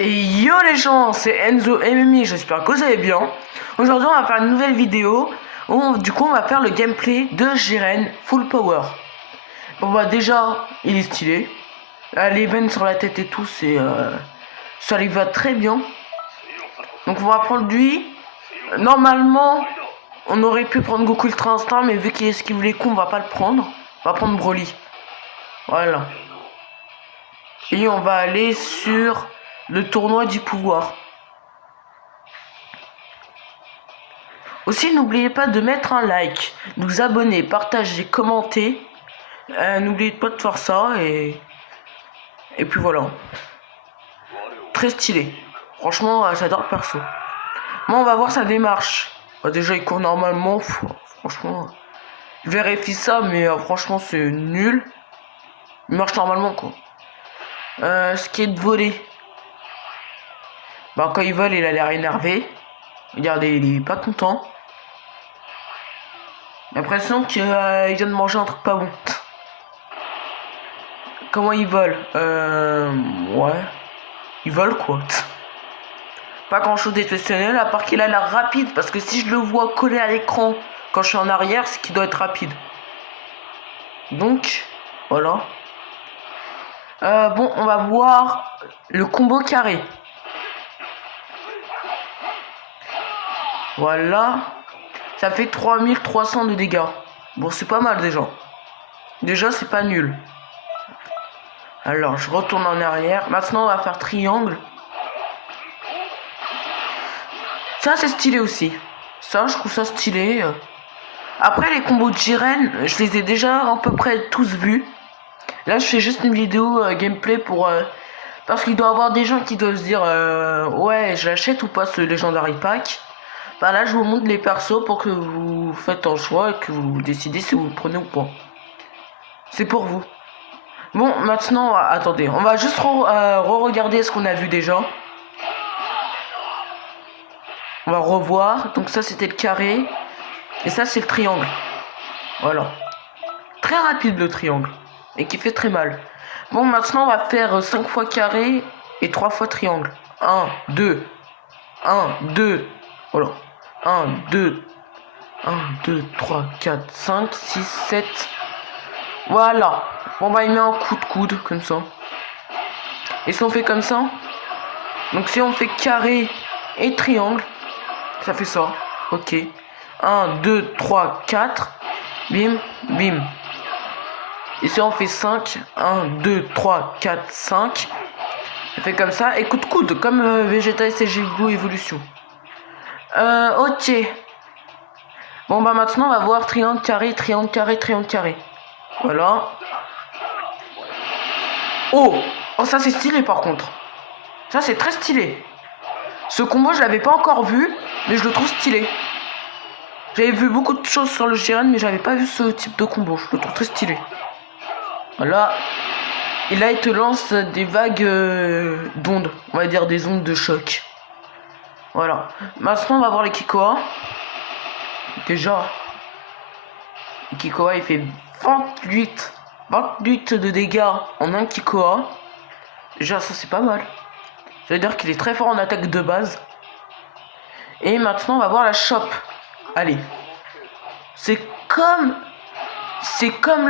Et yo les gens, c'est Enzo MMI, j'espère que vous allez bien. Aujourd'hui on va faire une nouvelle vidéo où du coup on va faire le gameplay de Jiren Full Power. Bon bah déjà il est stylé, les veines sur la tête et tout ça lui va très bien. Donc on va prendre lui. Normalement on aurait pu prendre Goku Ultra Instinct, mais vu qu'il esquive les coups on va pas le prendre. On va prendre Broly. Voilà. Et on va aller sur le tournoi du pouvoir. Aussi, n'oubliez pas de mettre un like, de vous abonner, partager, commenter. N'oubliez pas de faire ça et puis voilà. Très stylé. Franchement, j'adore le perso. Moi, on va voir sa démarche. Bah, déjà, il court normalement. Franchement, je vérifie ça, mais franchement, c'est nul. Il marche normalement, quoi. Ce qui est de voler. Bah, quand il vole, il a l'air énervé. Regardez, il est pas content. J'ai l'impression qu'il vient de manger un truc pas bon. Comment il vole? Ouais. Il vole quoi? Pas grand chose d'exceptionnel, à part qu'il a l'air rapide. Parce que si je le vois coller à l'écran quand je suis en arrière, c'est qu'il doit être rapide. Donc, voilà. Bon, on va voir le combo carré. Voilà. Ça fait 3300 de dégâts. Bon, c'est pas mal déjà. Déjà, c'est pas nul. Alors, je retourne en arrière. Maintenant, on va faire triangle. Ça, c'est stylé aussi. Ça, je trouve ça stylé. Après, les combos de Jiren, je les ai déjà à peu près tous vus. Là, je fais juste une vidéo gameplay pour... parce qu'il doit y avoir des gens qui doivent se dire... ouais, je l'achète ou pas ce Legendary Pack. Bah là, je vous montre les persos pour que vous faites un choix et que vous décidez si vous le prenez ou pas. C'est pour vous. Bon, maintenant, attendez. On va juste re-regarder ce qu'on a vu déjà. On va revoir. Donc ça, c'était le carré. Et ça, c'est le triangle. Voilà. Très rapide, le triangle. Et qui fait très mal. Bon, maintenant, on va faire 5 fois carré et 3 fois triangle. 1, 2. 1, 2. Voilà. 1, 2, 3, 4, 5, 6, 7. Voilà. Bon, bah, il met un coup de coude, comme ça. Et si on fait comme ça, donc si on fait carré et triangle, ça fait ça. Ok. 1, 2, 3, 4. Bim, bim. Et si on fait 5, 1, 2, 3, 4, 5. Ça fait comme ça. Et coup de coude, comme Vegeta et Go Evolution. Ok. Bon bah maintenant on va voir triangle carré, triangle carré, triangle carré. Voilà. Oh, ça c'est stylé par contre. Ça c'est très stylé. Ce combo je l'avais pas encore vu, mais je le trouve stylé. J'avais vu beaucoup de choses sur le Jiren, mais j'avais pas vu ce type de combo. Je le trouve très stylé. Voilà. Et là il te lance des vagues d'ondes. On va dire des ondes de choc. Voilà. Maintenant on va voir les Kikoa. Déjà, Kikoa il fait 28 de dégâts en un Kikoa. Déjà ça c'est pas mal. Ça veut dire qu'il est très fort en attaque de base. Et maintenant on va voir la chope. Allez. C'est comme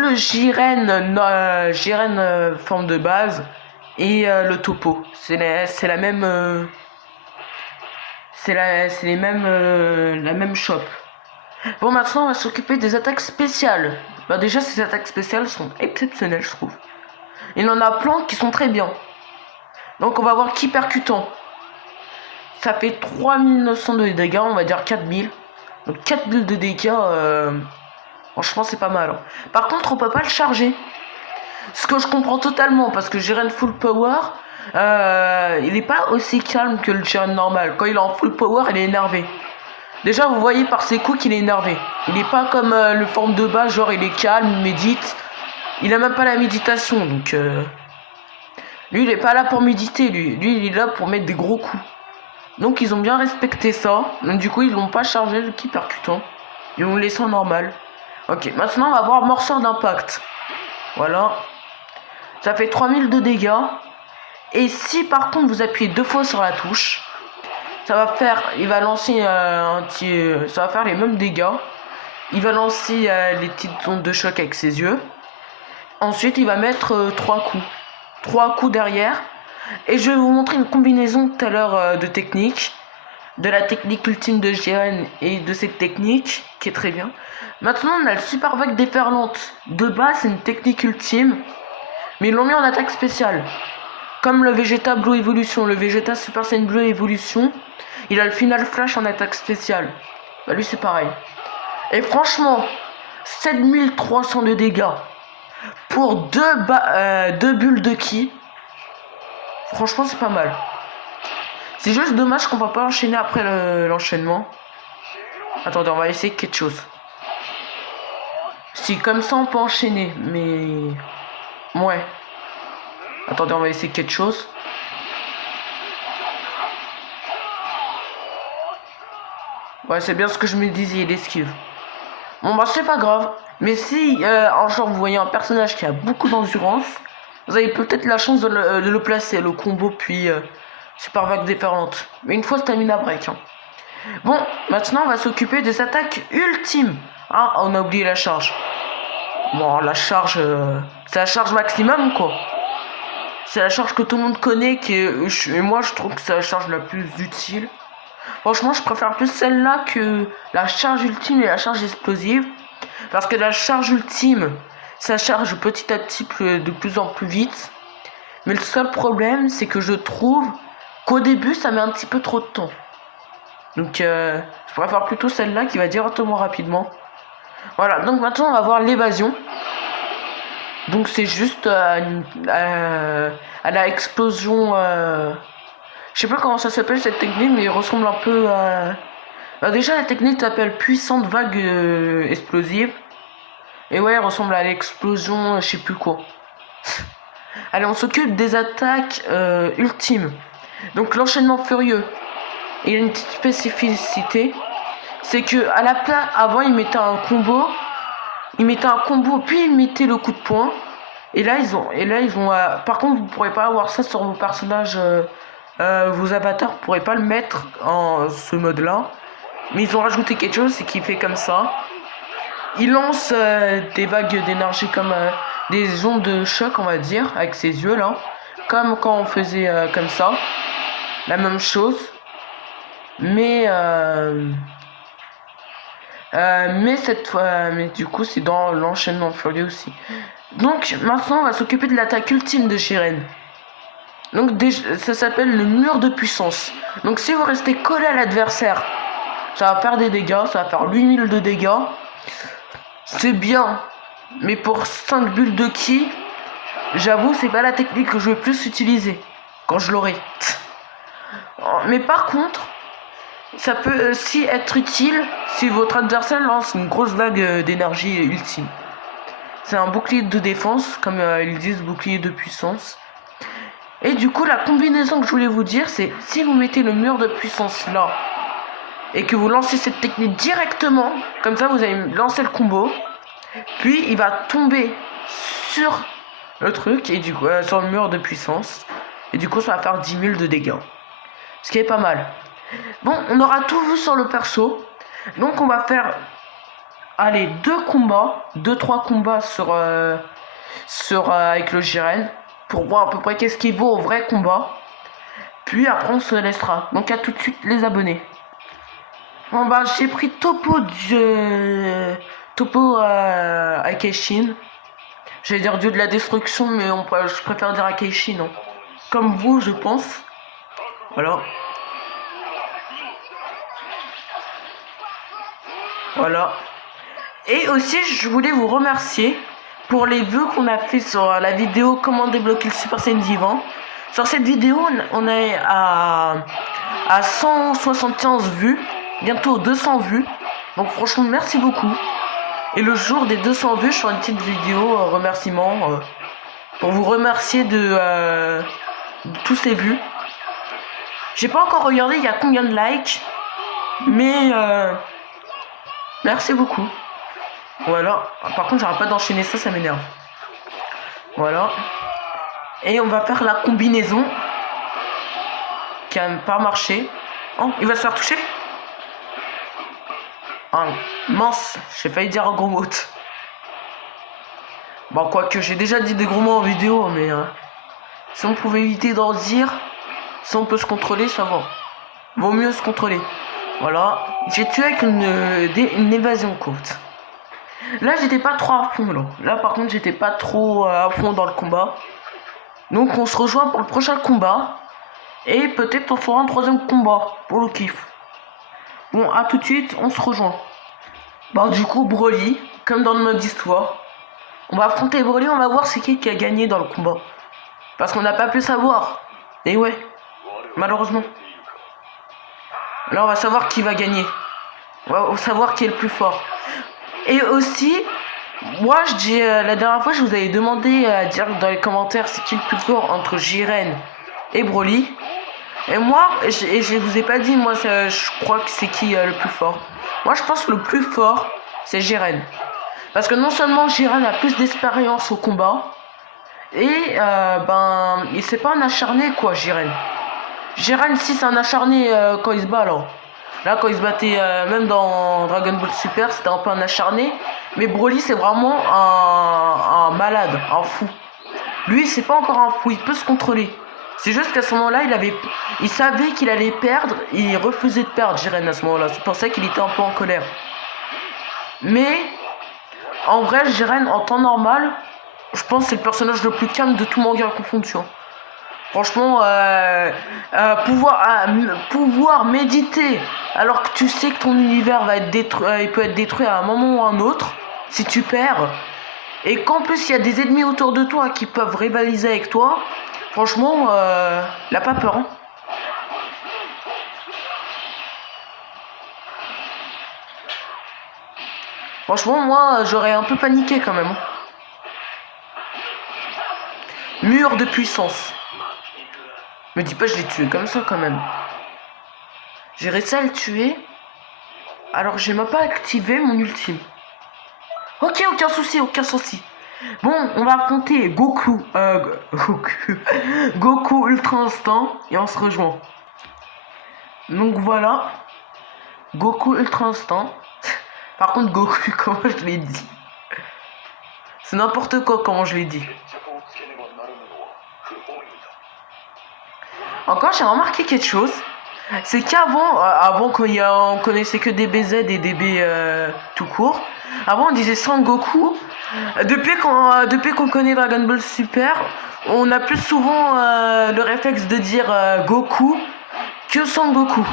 le Jiren, forme de base. Et le topo. C'est la même... la même chope. Bon, maintenant on va s'occuper des attaques spéciales. Bah déjà ces attaques spéciales sont exceptionnelles, je trouve. Il en a plein qui sont très bien. Donc on va voir qui percutant. Ça fait 3900 de dégâts, on va dire 4000. Donc 4000 de dégâts, franchement c'est pas mal. Par contre on peut pas le charger. Ce que je comprends totalement, parce que Jiren Full Power, il est pas aussi calme que le Jiren normal. Quand il est en Full Power, il est énervé. Déjà, vous voyez par ses coups qu'il est énervé. Il n'est pas comme le forme de base, genre il est calme, il médite. Il a même pas la méditation, donc... Lui, il est pas là pour méditer, lui. Lui, il est là pour mettre des gros coups. Donc, ils ont bien respecté ça. Donc, du coup, ils l'ont pas chargé le ki percutant. Ils l'ont laissé en normal. Ok, maintenant, on va voir morsure d'impact. Voilà. Ça fait 3000 de dégâts. Et si par contre vous appuyez 2 fois sur la touche, il va lancer ça va faire les mêmes dégâts. Il va lancer les petites ondes de choc avec ses yeux. Ensuite, il va mettre 3 coups. 3 coups derrière. Et je vais vous montrer une combinaison tout à l'heure de techniques. De la technique ultime de Jiren et de cette technique qui est très bien. Maintenant, on a le super vague déferlante. De base, c'est une technique ultime. Mais ils l'ont mis en attaque spéciale. Comme le Vegeta Blue Evolution, le Vegeta Super Saiyan Bleu Evolution, il a le final flash en attaque spéciale. Bah lui c'est pareil. Et franchement, 7300 de dégâts pour deux bulles de ki. Franchement c'est pas mal. C'est juste dommage qu'on va pas enchaîner après l'enchaînement. Attendez, on va essayer quelque chose. Si comme ça on peut enchaîner, mais... Ouais. Attendez, on va essayer quelque chose. Ouais, c'est bien ce que je me disais, il esquive. Bon, bah, c'est pas grave. Mais si un jour vous voyez un personnage qui a beaucoup d'endurance, vous avez peut-être la chance de le placer, le combo, puis super vague déferlante. Mais une fois stamina break. Hein. Bon, maintenant on va s'occuper des attaques ultimes. Ah, on a oublié la charge. Bon, la charge, c'est la charge maximum, quoi. C'est la charge que tout le monde connaît, et moi je trouve que c'est la charge la plus utile. Franchement, je préfère plus celle-là que la charge ultime et la charge explosive. Parce que la charge ultime, ça charge petit à petit de plus en plus vite. Mais le seul problème, c'est que je trouve qu'au début, ça met un petit peu trop de temps. Donc, je préfère plutôt celle-là qui va directement rapidement. Voilà, donc maintenant, on va voir l'évasion. Donc c'est juste à la explosion. Je sais pas comment ça s'appelle cette technique, mais il ressemble un peu à. Bah déjà la technique s'appelle puissante vague explosive. Et ouais, elle ressemble à l'explosion, je sais plus quoi. Allez, on s'occupe des attaques ultimes. Donc l'enchaînement furieux. Il y a une petite spécificité, c'est que à la place avant il mettait un combo. Puis ils mettaient le coup de poing. Et là ils ont. Par contre, vous pourrez pas avoir ça sur vos personnages, vos avatars, vous pourrez pas le mettre en ce mode-là. Mais ils ont rajouté quelque chose, c'est qu'il fait comme ça. Il lance des vagues d'énergie comme des ondes de choc, on va dire, avec ses yeux là, comme quand on faisait comme ça. La même chose, mais cette fois, mais du coup c'est dans l'enchaînement furieux aussi. Donc maintenant on va s'occuper de l'attaque ultime de Jiren. Donc ça s'appelle le mur de puissance. Donc si vous restez collé à l'adversaire, ça va faire des dégâts, ça va faire 8000 de dégâts. C'est bien, mais pour 5 bulles de ki, j'avoue c'est pas la technique que je vais plus utiliser quand je l'aurai. Mais par contre, ça peut aussi être utile si votre adversaire lance une grosse vague d'énergie ultime. C'est un bouclier de défense, comme ils disent, bouclier de puissance. Et du coup, la combinaison que je voulais vous dire, c'est si vous mettez le mur de puissance là, et que vous lancez cette technique directement, comme ça vous allez lancer le combo, puis il va tomber sur le truc, et du coup, sur le mur de puissance, et du coup ça va faire 10 000 de dégâts. Ce qui est pas mal. Bon, on aura tout vu sur le perso. Donc on va faire, allez, 2-3 combats avec le Jiren, pour voir à peu près qu'est-ce qui vaut au vrai combat. Puis après on se laissera. Donc à tout de suite les abonnés. Bon bah j'ai pris Topo Akeishin. J'allais dire dieu de la destruction, mais je préfère dire Akeishin, hein. Comme vous je pense. Voilà. Voilà. Et aussi, je voulais vous remercier pour les vues qu'on a fait sur la vidéo comment débloquer le Super Saiyan Vivant. Sur cette vidéo, on est à 175 vues, bientôt 200 vues. Donc franchement, merci beaucoup. Et le jour des 200 vues, je ferai une petite vidéo remerciement pour vous remercier de tous ces vues. J'ai pas encore regardé il y a combien de likes, mais merci beaucoup. Voilà. Par contre, j'arrête pas d'enchaîner ça, ça m'énerve. Voilà. Et on va faire la combinaison. Qui a pas marché. Oh, il va se faire toucher. Ah, mince, j'ai failli dire un gros mot. Bon, quoique j'ai déjà dit des gros mots en vidéo, mais si on pouvait éviter d'en dire, si on peut se contrôler, ça va. Vaut mieux se contrôler. Voilà, j'ai tué avec une évasion courte. Là, j'étais pas trop à fond, là. Là, par contre, j'étais pas trop à fond dans le combat. Donc, on se rejoint pour le prochain combat. Et peut-être on fera un troisième combat pour le kiff. Bon, à tout de suite, on se rejoint. Bah, du coup, Broly, comme dans le mode histoire, on va affronter Broly, on va voir c'est qui a gagné dans le combat. Parce qu'on n'a pas pu savoir. Et ouais, malheureusement. Là, on va savoir qui va gagner. On va savoir qui est le plus fort. Et aussi, moi, je dis, la dernière fois, je vous avais demandé à dire dans les commentaires c'est qui le plus fort entre Jiren et Broly. Et moi, je vous ai pas dit, moi, je crois que c'est qui le plus fort. Moi, je pense que le plus fort, c'est Jiren. Parce que non seulement Jiren a plus d'expérience au combat, et il c'est pas un acharné, quoi, Jiren. Jiren, si, c'est un acharné quand il se bat, là. Là, quand il se battait, même dans Dragon Ball Super, c'était un peu un acharné. Mais Broly, c'est vraiment un malade, un fou. Lui, c'est pas encore un fou, il peut se contrôler. C'est juste qu'à ce moment-là, il savait qu'il allait perdre, et il refusait de perdre, Jiren, à ce moment-là. C'est pour ça qu'il était un peu en colère. Mais, en vrai, Jiren, en temps normal, je pense que c'est le personnage le plus calme de tout manga confondu. Franchement, pouvoir méditer, alors que tu sais que ton univers va être détruit, il peut être détruit à un moment ou à un autre, si tu perds, et qu'en plus, il y a des ennemis autour de toi qui peuvent rivaliser avec toi. Franchement, il n'a pas peur. Hein. Franchement, moi, j'aurais un peu paniqué quand même. Mur de puissance. Me dis pas, je l'ai tué comme ça quand même. J'ai réussi à le tuer. Alors, j'ai même pas activé mon ultime. Ok, aucun souci, aucun souci. Bon, on va affronter Goku. Goku Ultra Instinct. Et on se rejoint. Donc voilà. Goku Ultra Instinct. Par contre, Goku, comment je l'ai dit? C'est n'importe quoi comment je l'ai dit. Encore, j'ai remarqué quelque chose. C'est qu'avant, avant on connaissait que DBZ et DB tout court. Avant, on disait Sangoku. Depuis qu'on connaît Dragon Ball Super, on a plus souvent le réflexe de dire Goku que Sangoku.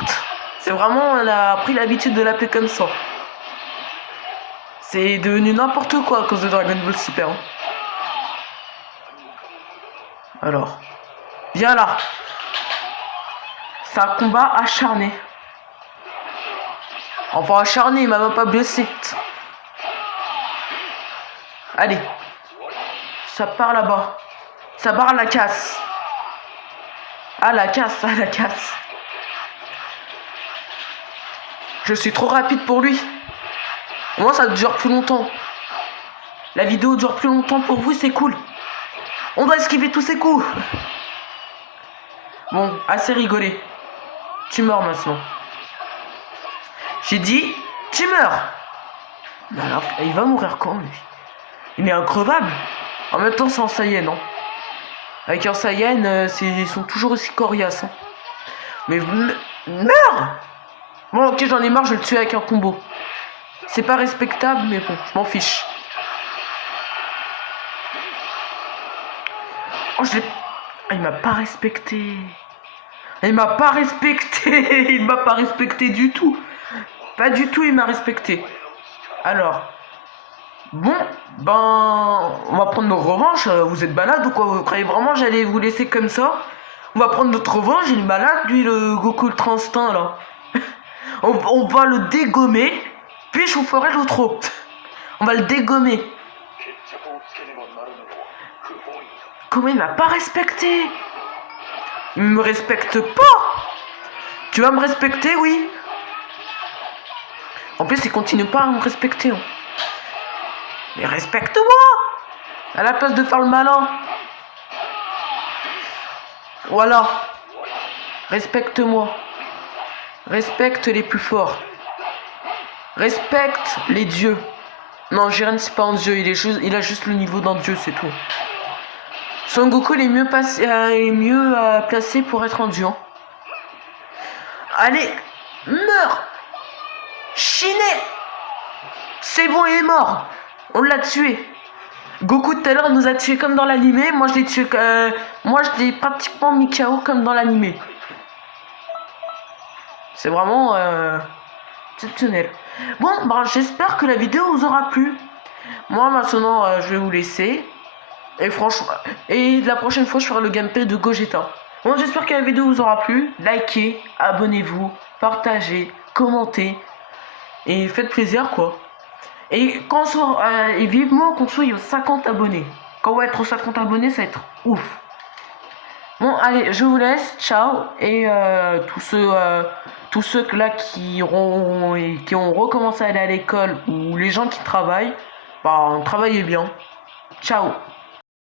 C'est vraiment, on a pris l'habitude de l'appeler comme ça. C'est devenu n'importe quoi à cause de Dragon Ball Super. Hein. Alors, viens là. C'est un combat acharné. Enfin acharné, il m'a même pas blessé. Allez. Ça part là-bas. Ça part à la casse. À la casse, à la casse. Je suis trop rapide pour lui. Moi, ça dure plus longtemps. La vidéo dure plus longtemps pour vous, c'est cool. On doit esquiver tous ces coups. Bon, assez rigolé. Tu meurs maintenant. J'ai dit, tu meurs. Mais alors, il va mourir quand, lui? Il est increvable. En même temps, c'est un Saiyan, non? Avec un Saiyan, ils sont toujours aussi coriaces. Hein. Mais meurs. Bon, ok, j'en ai marre, je vais le tuer avec un combo. C'est pas respectable, mais bon, je m'en fiche. Oh, je l'ai... Ah, il m'a pas respecté. Il m'a pas respecté. Il m'a pas respecté du tout. Pas du tout, il m'a respecté. Alors. Bon, on va prendre nos revanches. Vous êtes malade ou quoi? Vous croyez vraiment que j'allais vous laisser comme ça? On va prendre notre revanche. Il est malade, lui, le Goku Ultra Instinct, là. on va le dégommer. Puis je vous ferai l'outro. On va le dégommer. Comment il m'a pas respecté? Il me respecte pas. Tu vas me respecter, oui. En plus, il continue pas à me respecter. Hein. Mais respecte-moi. À la place de faire le malin. Voilà. Respecte-moi. Respecte les plus forts. Respecte les dieux. Non, Jiren c'est pas un dieu, il a juste le niveau d'un dieu, c'est tout. Son Goku il est mieux placé pour être un dieu. Allez, meurs. Chiné. C'est bon, il est mort. On l'a tué. Goku tout à l'heure nous a tué comme dans l'animé. Moi je l'ai tué. Moi je l'ai pratiquement mis KO comme dans l'animé. C'est vraiment exceptionnel. Bon, bah, j'espère que la vidéo vous aura plu. Moi maintenant je vais vous laisser. Et franchement, et la prochaine fois je ferai le gameplay de Gogeta. Bon, j'espère que la vidéo vous aura plu. Likez, abonnez-vous, partagez, commentez. Et faites plaisir quoi. Et et vivement qu'on soit aux 50 abonnés. Quand on va être aux 50 abonnés, ça va être ouf. Bon, allez, je vous laisse. Ciao. Et tous ceux là qui ont recommencé à aller à l'école ou les gens qui travaillent, bah, travaillez bien. Ciao.